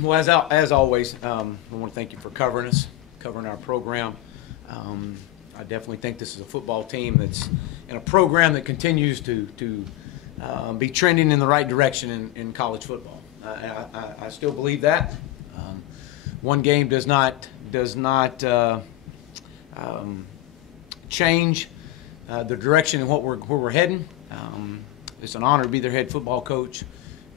Well, as always, I want to thank you for covering us, covering our program. I definitely think this is a football team that's in a program that continues to be trending in the right direction in college football. I still believe that. One game does not change the direction and where we're heading. It's an honor to be their head football coach.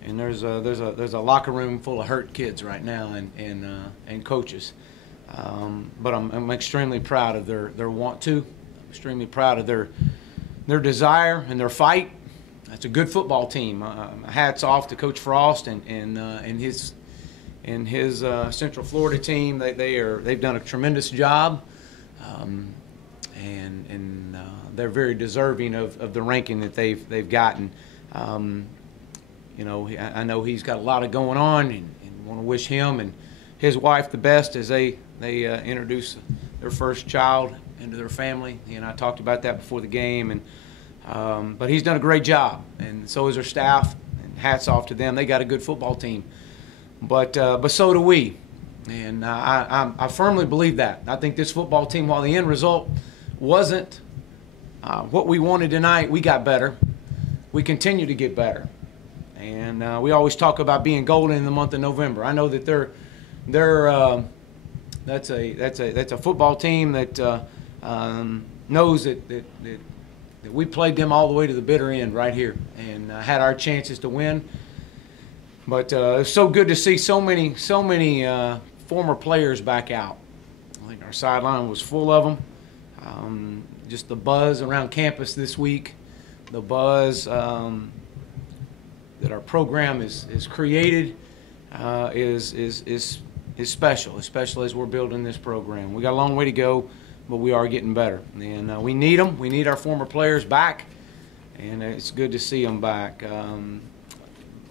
And there's a locker room full of hurt kids right now and coaches, but I'm extremely proud of their want to. I'm extremely proud of their desire and their fight. It's a good football team. Hats off to Coach Frost and his Central Florida team. They've done a tremendous job, and they're very deserving of the ranking that they've gotten. You know, I know he's got a lot of going on, and want to wish him and his wife the best as they introduce their first child into their family. And I talked about that before the game, and but he's done a great job, and so is their staff. And hats off to them. They got a good football team, but so do we. And I firmly believe that. I think this football team, while the end result wasn't what we wanted tonight, we got better. We continue to get better. And we always talk about being golden in the month of November. I know that that's a football team that knows that we played them all the way to the bitter end right here and had our chances to win. But it's so good to see so many former players back out. I think our sideline was full of them. Just the buzz around campus this week, the buzz that our program is created is special, especially as we're building this program. We got a long way to go, but we are getting better, and we need them. We need our former players back, and it's good to see them back.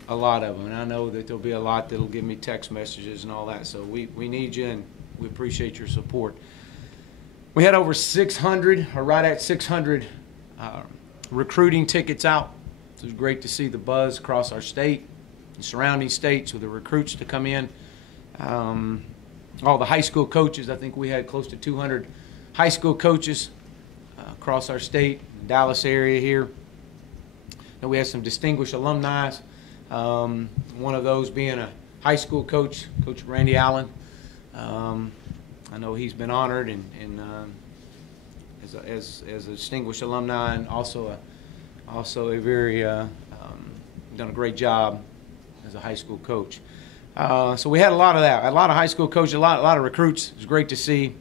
A lot of them, and I know that there'll be a lot that'll give me text messages and all that. So we need you, and we appreciate your support. We had over 600, or right at 600, recruiting tickets out. It was great to see the buzz across our state and surrounding states with the recruits to come in. All the high school coaches, I think we had close to 200 high school coaches across our state, Dallas area here. And we had some distinguished alumni, one of those being a high school coach, Coach Randy Allen. I know he's been honored and as a distinguished alumni, and also a very done a great job as a high school coach. So we had a lot of that. A lot of high school coaches, a lot of recruits. It was great to see.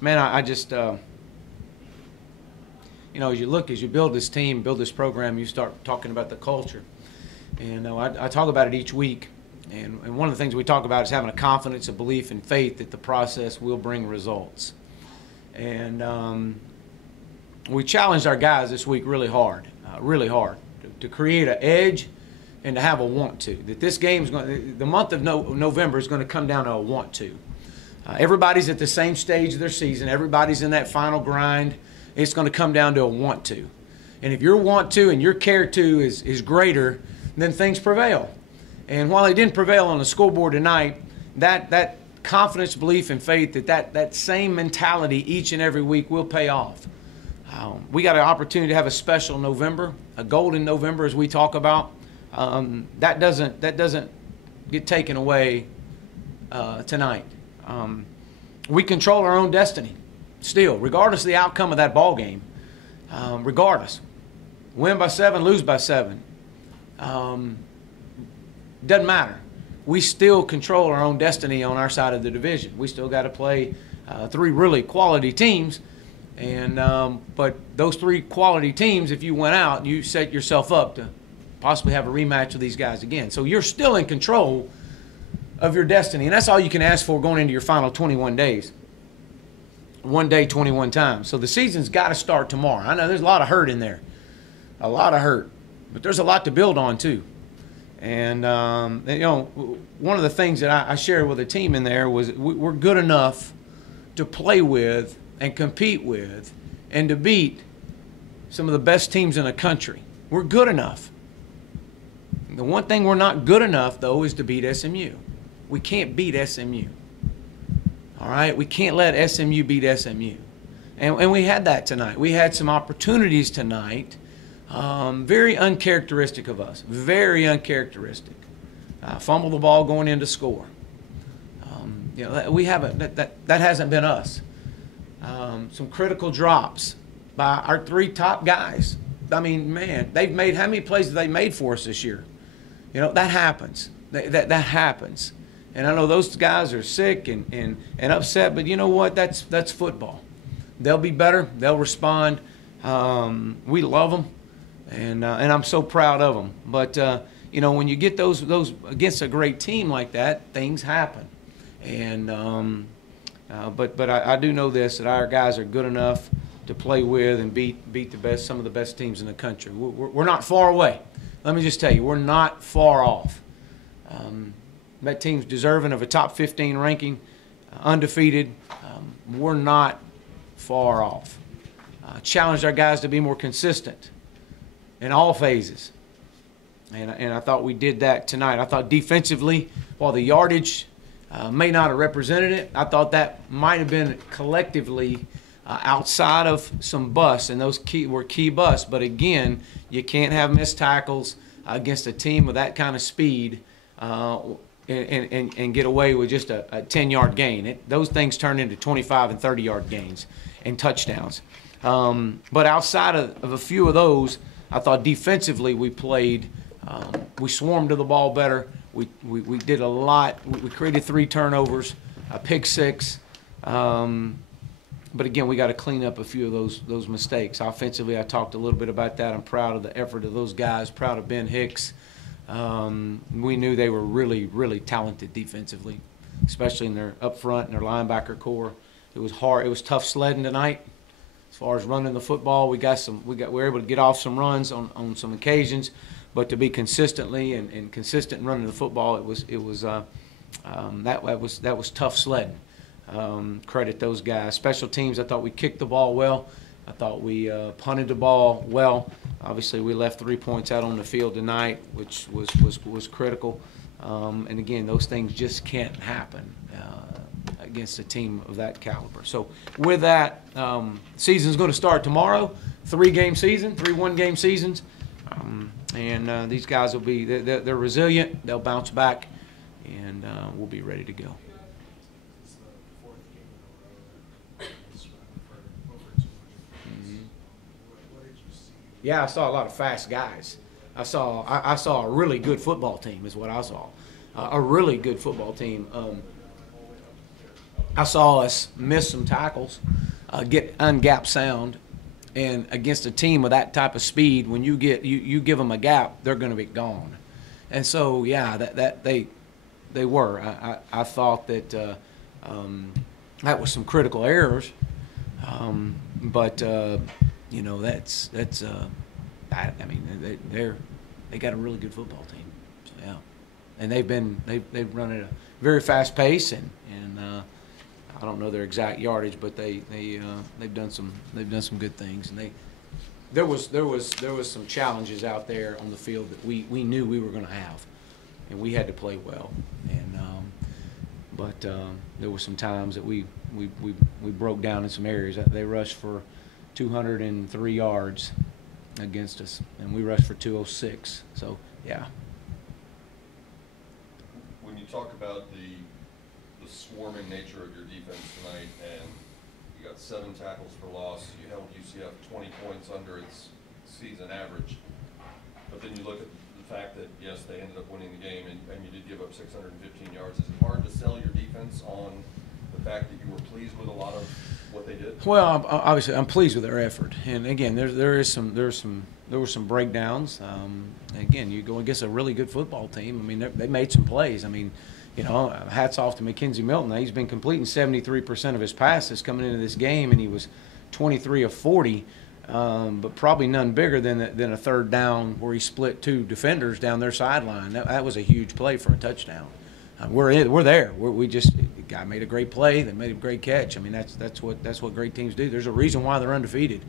Man, I just you know, as you build this team, build this program, you start talking about the culture. And I talk about it each week. And one of the things we talk about is having a confidence, a belief, and faith that the process will bring results. And we challenged our guys this week really hard to create an edge and to have a want to. That this game is going, the month of November is going to come down to a want to. Everybody's at the same stage of their season. Everybody's in that final grind. It's going to come down to a want to. And if your want to and your care to is greater, then things prevail. And while it didn't prevail on the scoreboard tonight, that confidence, belief, and faith that same mentality each and every week will pay off. We got an opportunity to have a special November, a golden November, as we talk about. That doesn't get taken away tonight. We control our own destiny still, regardless of the outcome of that ball game. Regardless, win by 7, lose by 7. Doesn't matter. We still control our own destiny on our side of the division. We still got to play 3 really quality teams, and but those 3 quality teams, if you went out, you set yourself up to possibly have a rematch with these guys again. So you're still in control of your destiny, and that's all you can ask for going into your final 21 days. One day, 21 times. So the season's got to start tomorrow. I know there's a lot of hurt in there, a lot of hurt, but there's a lot to build on too. And you know, one of the things that I shared with the team in there was we're good enough to play with and compete with and to beat some of the best teams in the country. We're good enough. The one thing we're not good enough, though, is to beat SMU. We can't beat SMU. All right? We can't let SMU beat SMU. And we had that tonight. We had some opportunities tonight, very uncharacteristic of us, very uncharacteristic. Fumble the ball going in to score. We haven't, that hasn't been us. Some critical drops by our 3 top guys. I mean, man, they've made, how many plays have they made for us this year? That happens. That happens. And I know those guys are sick and upset, but you know what? That's football. They'll be better. They'll respond. We love them, and I'm so proud of them. But when you get those against a great team like that, things happen. And but I do know this, that our guys are good enough to play with and beat some of the best teams in the country. We're not far away. Let me just tell you, we're not far off. That team's deserving of a top 15 ranking, undefeated. We're not far off. Challenged our guys to be more consistent in all phases. And I thought we did that tonight. I thought defensively, while the yardage may not have represented it, I thought that might have been collectively outside of some busts, and those were key busts. But again, you can't have missed tackles against a team with that kind of speed and get away with just a 10-yard gain. Those things turn into 25 and 30-yard gains and touchdowns. But outside of a few of those, I thought defensively we played. We swarmed to the ball better. We did a lot. We created 3 turnovers, a pick 6. But again, we got to clean up a few of those mistakes. Offensively, I talked a little bit about that. I'm proud of the effort of those guys. Proud of Ben Hicks. We knew they were really, really talented defensively, especially in their up front and their linebacker core. It was hard. It was tough sledding tonight. As far as running the football, we were able to get off some runs on some occasions, but to be consistently and consistent in running the football, that was tough sledding. Credit those guys. Special teams, I thought we kicked the ball well. I thought we punted the ball well. Obviously, we left 3 points out on the field tonight, which was critical. And again, those things just can't happen against a team of that caliber. So with that, season's going to start tomorrow. 3-game season, 3 one-game seasons. And these guys will be, they're resilient. They'll bounce back, and we'll be ready to go. Yeah, I saw a lot of fast guys. I saw a really good football team is what I saw. A really good football team. I saw us miss some tackles, get ungap sound, and against a team with that type of speed, when you give them a gap, they're going to be gone. And so, yeah, that they were. I thought that that was some critical errors, but that's I mean they got a really good football team. So yeah, and they've run at a very fast pace, and I don't know their exact yardage, but they've done some good things, and there was some challenges out there on the field that we knew we were going to have, and we had to play well, and but there were some times that we broke down in some areas. They rushed for 203 yards against us, and we rushed for 206. So yeah. When you talk about the swarming nature of your defense tonight, and you got 7 tackles for loss, you held UCF 20 points under its season average, but then you look at the fact that yes, they ended up winning the game, and you did give up 615 yards. Is it hard to sell your defense on the fact that you were pleased with a lot of what they did? Well, obviously, I'm pleased with their effort, and again, there were some breakdowns. Again, you go against a really good football team. I mean, they made some plays. I mean, hats off to McKenzie Milton. He's been completing 73% of his passes coming into this game, and he was 23 of 40, but probably none bigger than a third down where he split 2 defenders down their sideline. That was a huge play for a touchdown. We're there. The guy made a great play. They made a great catch. I mean, that's what great teams do. There's a reason why they're undefeated.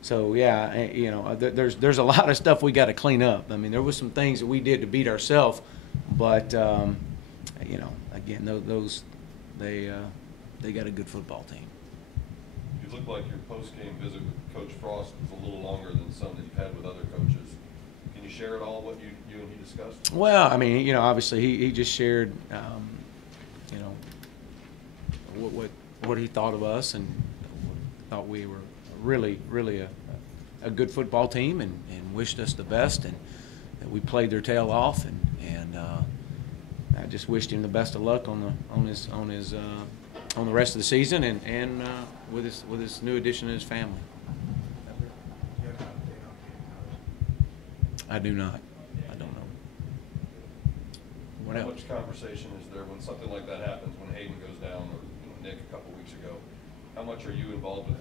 So yeah, you know, there's a lot of stuff we got to clean up. I mean, there was some things that we did to beat ourselves, but you know, again, those they got a good football team. You look like your post-game visit with Coach Frost was a little longer than some that you've had with other coaches. Can you share at all what you and he discussed? Well, I mean, you know, obviously he just shared, you know, what he thought of us, and thought we were really a good football team, and wished us the best, and that we played their tail off, and I just wished him the best of luck on the rest of the season, and with his new addition to his family. I do not. I don't know. What How else? much conversation is there when something like that happens, when Hayden goes down, or Nick a couple weeks ago? How much are you involved with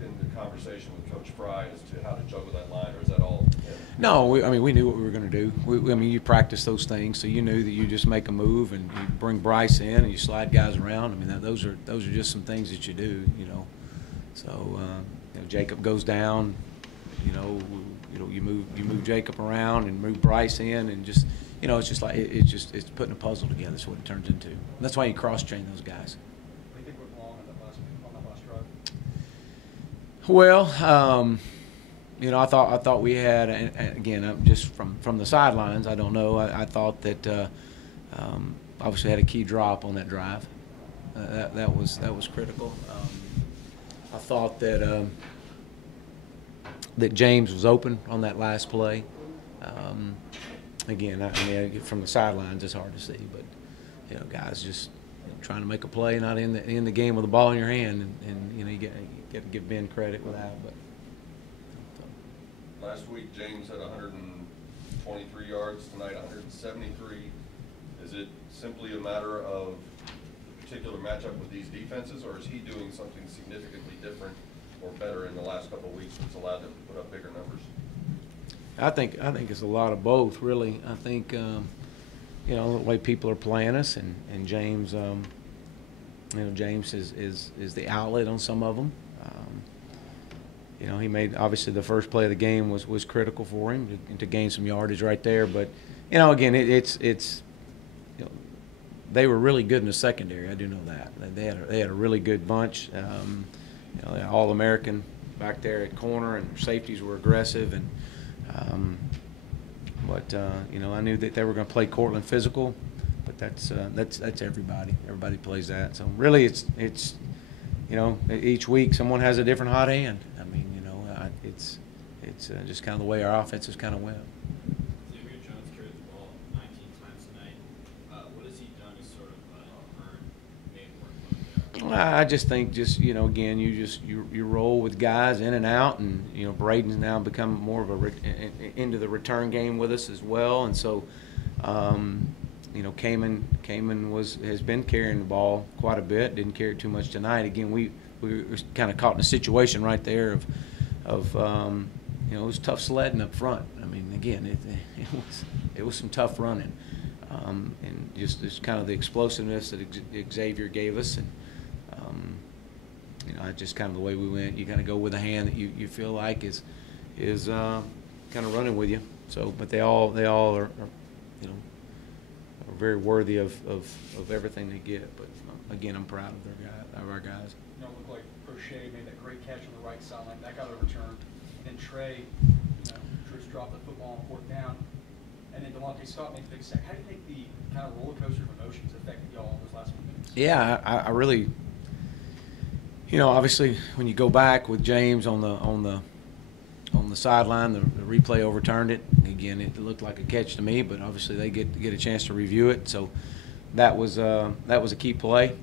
in the conversation with Coach Fry as to how to juggle that line, or is that all him? No, I mean, we knew what we were going to do. I mean, you practice those things, so you knew that you just make a move and you bring Bryce in and you slide guys around. I mean, those are just some things that you do, you know. So, you know, Jacob goes down, you know, you move Jacob around and move Bryce in, and just, you know, it's just like it's putting a puzzle together. That's what it turns into. That's why you cross-train those guys. What do you think went wrong on that last drive? Well, you know, I thought we had, and again, just from the sidelines, I don't know. I thought that obviously had a key drop on that drive. That was critical. I thought that that James was open on that last play. Again, I mean, from the sidelines, it's hard to see, but you know, guys just trying to make a play, not in the game with the ball in your hand, and you know, you get to give Ben credit with that. But Last week, James had 123 yards, tonight 173. Is it simply a matter of a particular matchup with these defenses, or is he doing something significantly different or better in the last couple of weeks that's allowed them to put up bigger numbers? I think it's a lot of both, really. I think you know, the way people are playing us, and James, you know, James is the outlet on some of them. You know, he made, obviously the first play of the game was critical for him to gain some yardage right there. But you know, again, it's you know, they were really good in the secondary. I do know that they had a really good bunch. You know, All-American back there at corner, and their safeties were aggressive, and but you know, I knew that they were going to play Cortland physical, but that's everybody. Everybody plays that. So really, it's you know, each week someone has a different hot hand. I mean, you know, it's just kind of the way our offenses kind of went. Jones carried the ball 19 times tonight. What has he done to sort of earn main work there? I just think, you know, again, you roll with guys in and out, and you know, Braden's now become more of into the return game with us as well, and so you know, Kamen has been carrying the ball quite a bit. Didn't carry it too much tonight. Again, we were kind of caught in a situation right there of you know, it was tough sledding up front. I mean, again, it was some tough running, and just kind of the explosiveness that Xavier gave us, and you know, just kind of the way we went. You kind of go with a hand that you feel like is kind of running with you. So, but they all are, you know, are very worthy of everything they get. But again, I'm proud of our guys. You know, it looked like Crochet made that great catch on the right sideline. That got overturned. And then Trey, you know, just dropped the football on fourth down. And then Delonte Scott made the big sack. How do you think the kind of roller coaster of emotions affected y'all in those last few minutes? Yeah, I really, you know, obviously when you go back with James on the sideline, the replay overturned it. Again, it looked like a catch to me, but obviously they get a chance to review it. So that was a key play.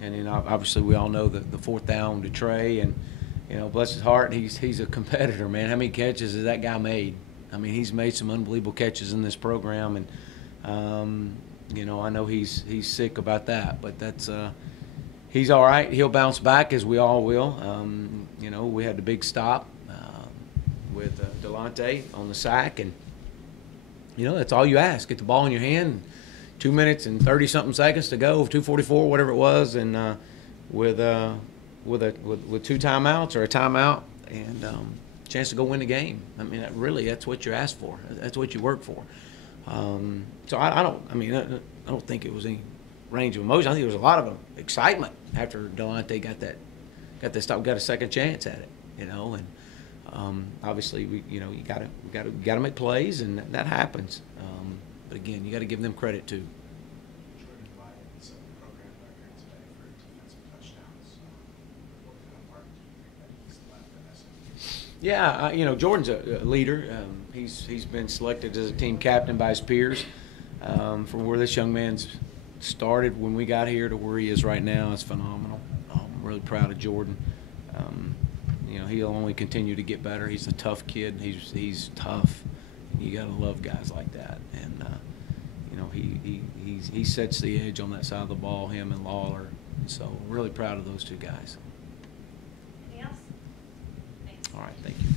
And then obviously we all know the fourth down to Trey, and you know, bless his heart, he's a competitor, man. How many catches has that guy made? I mean, he's made some unbelievable catches in this program, and you know, I know he's sick about that, but that's he's all right. He'll bounce back, as we all will. You know, we had the big stop with Delonte on the sack, and you know, that's all you ask: get the ball in your hand. 2 minutes and 30-something seconds to go, 2:44, whatever it was, and with with 2 timeouts or a timeout and chance to go win the game. I mean, that's what you ask for. That's what you work for. So I don't think it was any range of emotion. I think there was a lot of excitement after Delonte got a second chance at it, and obviously you gotta make plays, and that happens. But again, you got to give them credit too. Jordan Lyons, program record today for defensive touchdowns. What kind of mark do you think that he's left at SMU? Yeah, Jordan's a leader. He's been selected as a team captain by his peers. From where this young man's started when we got here to where he is right now is phenomenal. I'm really proud of Jordan. He'll only continue to get better. He's a tough kid. He's tough. You got to love guys like that. And he sets the edge on that side of the ball. Him and Lawler. So really proud of those 2 guys. Anything else? Thanks. All right, thank you.